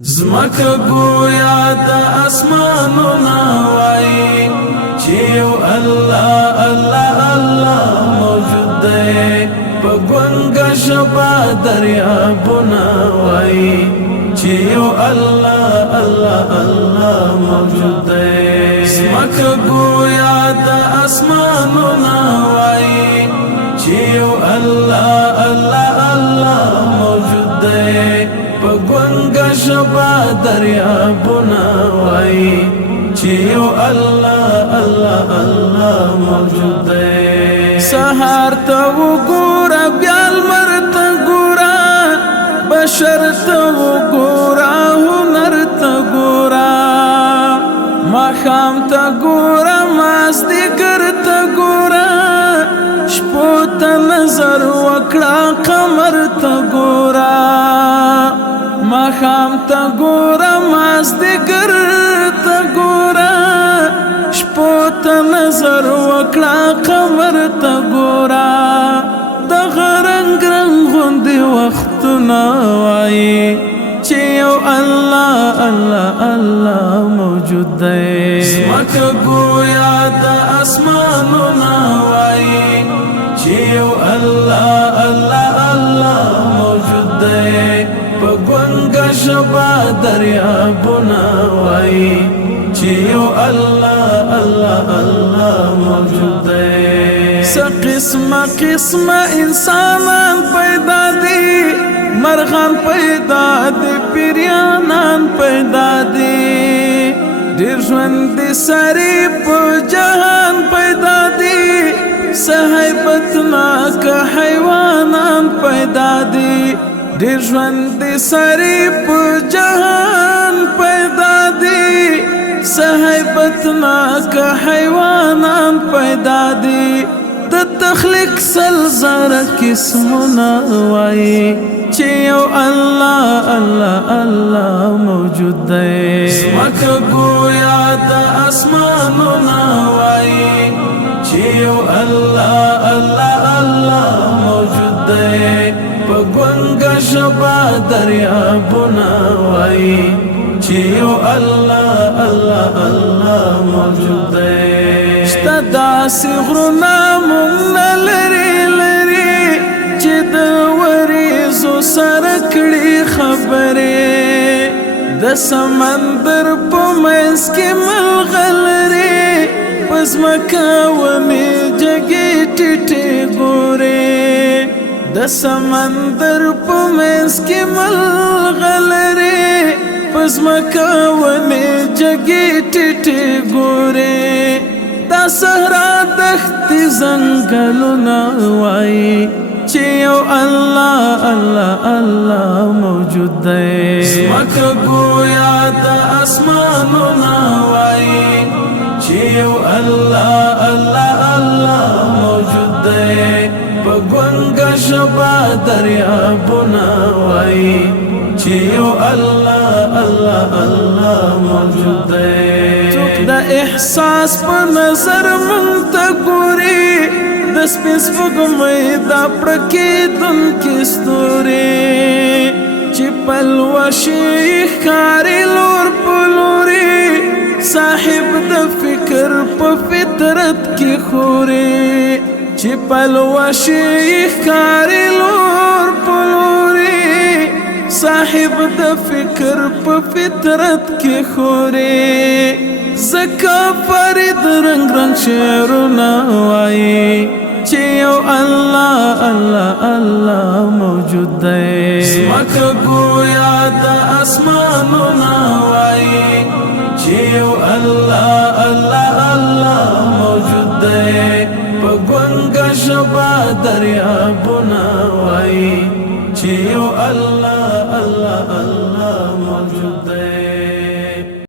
زمکه گویا د اسمانونه وای چې یو الله الله الله موجود دی په ګونګه ژبه دریابونه وای چې یو الله الله الله موجود دی زمکه گویا د اسمانونه وای چې یو الله الله الله موجود دی په ګونګه ژبه دریابونه وای چې یو الله الله الله موجود دی سهار ته وګوره بیا لمر ته ګوره بشر ته وګوره هنر ته ګوره ماښام ته ګوره مازدیګر ته ګوره شپو ته نظر وکړه قمر ته ګوره ماښام ته ګوره مازدیګر ته ګوره شپو ته نظر وکړه قمر ته ګوره دغه رنګ رنګ غوندې وختونه وایي چې یو الله الله الله موجود دی زمکه ګویا د اسمانونه وایي چې یو الله الله الله موجود دی په ګونګه ژبه دریابونه وایي چې یو الله الله الله موجود دی څه قسمه قسمه انسانان پیدا دي مرغان پیدا دي پیریانان پیدا دي ډېر ژوند سړي په جهان پیدا دي څه هیبتناک حیوانان پیدا دي ډېر ژوند سړي په جهان پیدا دي څه هیبتناک حیوانان پیدا دي د تخلیق سلزره قسمونه وایي چې یو الله الله الله موجود دی زمکه ګویا د اسمانونه وایي چې یو الله الله الله موجود دی په ګونګه ژبه دریابونه وایي چې یو الله الله الله موجود دی شته داسې غرونه موږ نه لرې لرې چې د وریځو سره کړي خبرې د سمندر په منځ کې ملغلرې په ځمکه ونې جګې ټیټې ګورې د سمندر په منځ کې ملغلرې په ځمکه ونې جګې ټیټې ګورې دا صحرا دښتې ځنګلونه وایي چې یو الله الله الله موجود دی زمکه گویا د اسمانونه وایي چې یو الله الله الله موجود دی په ګونګه ژبه دریابونه وایي چې یو الله الله الله موجود دی څوک د احساس په نظر مونږ ته ګوري د سپین سپوږمۍ دا پړکېدونکې ستوري چې پلوشې ښکاري لور په لوري صاحب د فکر په فطرت کې خوري چې پلوشې ښکاري لور په لوري صاحب د فکر په فطرت کې خوري زکه فرید رنگ رنگ شعرونه وایي چې یو الله الله الله موجود دی زمکه گویا د اسمانونه وایي چې یو الله الله الله موجود دی په ګونګه ژبه دریابونه وایي چې یو الله الله الله